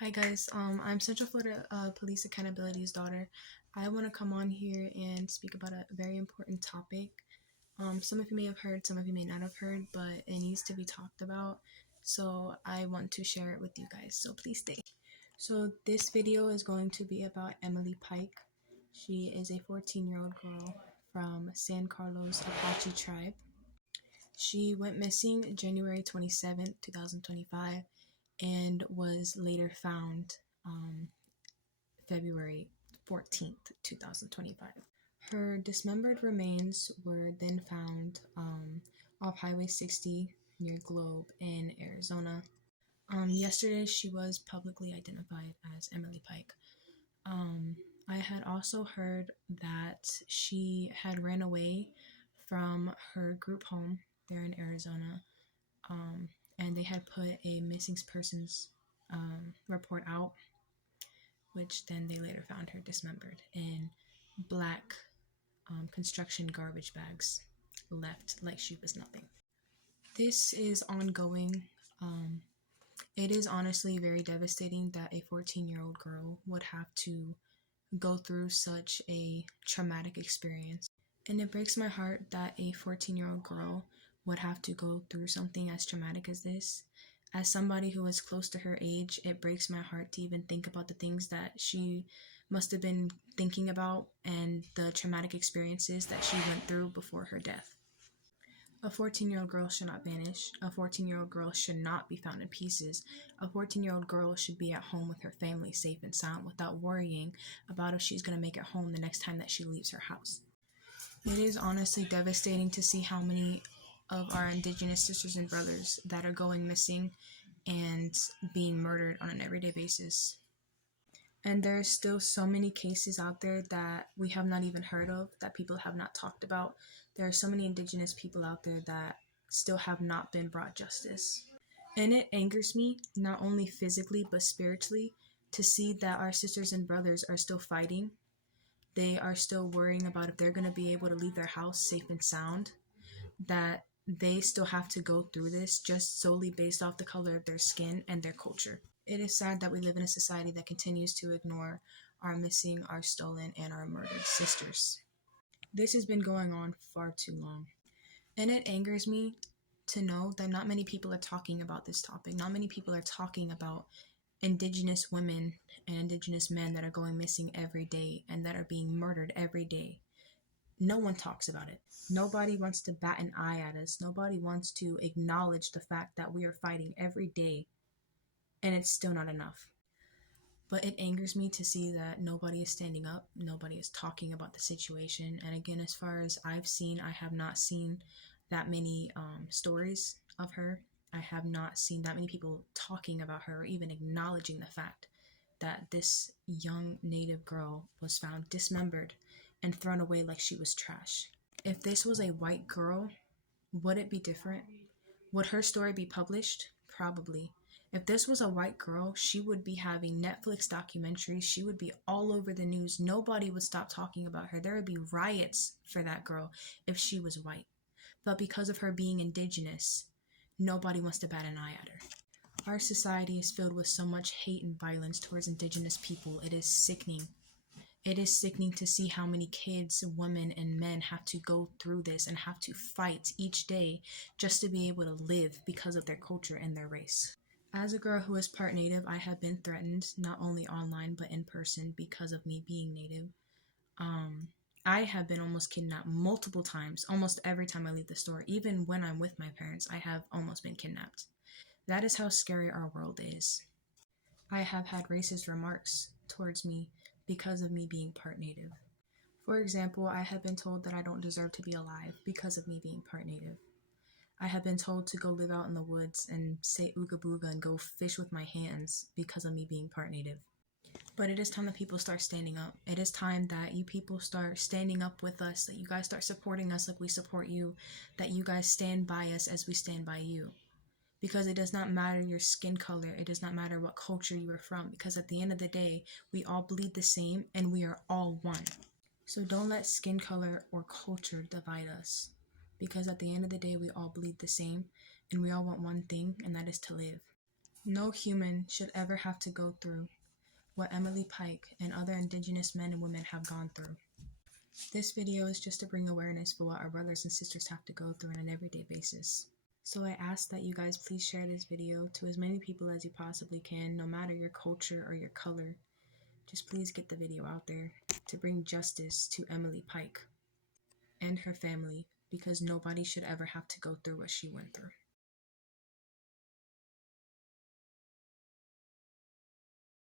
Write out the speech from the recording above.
Hi guys, I'm Central Florida Police Accountability's daughter. I want to come on here and speak about a very important topic. Some of you may have heard, some of you may not have heard, but it needs to be talked about. So I want to share it with you guys, so please stay. So this video is going to be about Emily Pike. She is a 14-year-old girl from San Carlos Apache tribe. She went missing January 27th, 2025 and was later found February 14th, 2025. Her dismembered remains were then found off Highway 60 near Globe in Arizona. Yesterday, she was publicly identified as Emily Pike. I had also heard that she had ran away from her group home there in Arizona, and they had put a missing persons report out, which then they later found her dismembered in black construction garbage bags, left like she was nothing. This is ongoing. It is honestly very devastating that a 14-year-old girl would have to go through such a traumatic experience. And it breaks my heart that a 14-year-old girl would have to go through something as traumatic as this. As somebody who is close to her age, it breaks my heart to even think about the things that she must have been thinking about and the traumatic experiences that she went through before her death. A 14-year-old girl should not vanish. A 14-year-old girl should not be found in pieces. A 14-year-old girl should be at home with her family, safe and sound, without worrying about if she's going to make it home the next time that she leaves her house. It is honestly devastating to see how many of our Indigenous sisters and brothers that are going missing and being murdered on an everyday basis. And there are still so many cases out there that we have not even heard of, that people have not talked about. There are so many Indigenous people out there that still have not been brought justice. And it angers me, not only physically but spiritually, to see that our sisters and brothers are still fighting. They are still worrying about if they're going to be able to leave their house safe and sound, that they still have to go through this just solely based off the color of their skin and their culture. It is sad that we live in a society that continues to ignore our missing, our stolen, and our murdered sisters. This has been going on far too long. And it angers me to know that not many people are talking about this topic. Not many people are talking about Indigenous women and Indigenous men that are going missing every day and that are being murdered every day. No one talks about it. Nobody wants to bat an eye at us. Nobody wants to acknowledge the fact that we are fighting every day, and it's still not enough. But it angers me to see that nobody is standing up. Nobody is talking about the situation. And again, as far as I've seen, I have not seen that many stories of her. I have not seen that many people talking about her or even acknowledging the fact that this young Native girl was found dismembered and thrown away like she was trash. If this was a white girl, would it be different? Would her story be published? Probably. If this was a white girl, she would be having Netflix documentaries. She would be all over the news. Nobody would stop talking about her. There would be riots for that girl if she was white. But because of her being Indigenous, nobody wants to bat an eye at her. Our society is filled with so much hate and violence towards Indigenous people. It is sickening. It is sickening to see how many kids, women, and men have to go through this and have to fight each day just to be able to live because of their culture and their race. As a girl who is part Native, I have been threatened, not only online but in person, because of me being Native. I have been almost kidnapped multiple times, almost every time I leave the store. Even when I'm with my parents, I have almost been kidnapped. That is how scary our world is. I have had racist remarks towards me because of me being part Native. For example, I have been told that I don't deserve to be alive because of me being part Native. I have been told to go live out in the woods and say ooga booga and go fish with my hands because of me being part Native. But it is time that people start standing up. It is time that you people start standing up with us, that you guys start supporting us like we support you, that you guys stand by us as we stand by you. Because it does not matter your skin color, it does not matter what culture you are from, because at the end of the day, we all bleed the same and we are all one. So don't let skin color or culture divide us, because at the end of the day, we all bleed the same and we all want one thing, and that is to live. No human should ever have to go through what Emily Pike and other Indigenous men and women have gone through. This video is just to bring awareness for what our brothers and sisters have to go through on an everyday basis. So I ask that you guys please share this video to as many people as you possibly can, no matter your culture or your color. Just please get the video out there to bring justice to Emily Pike and her family, because nobody should ever have to go through what she went through.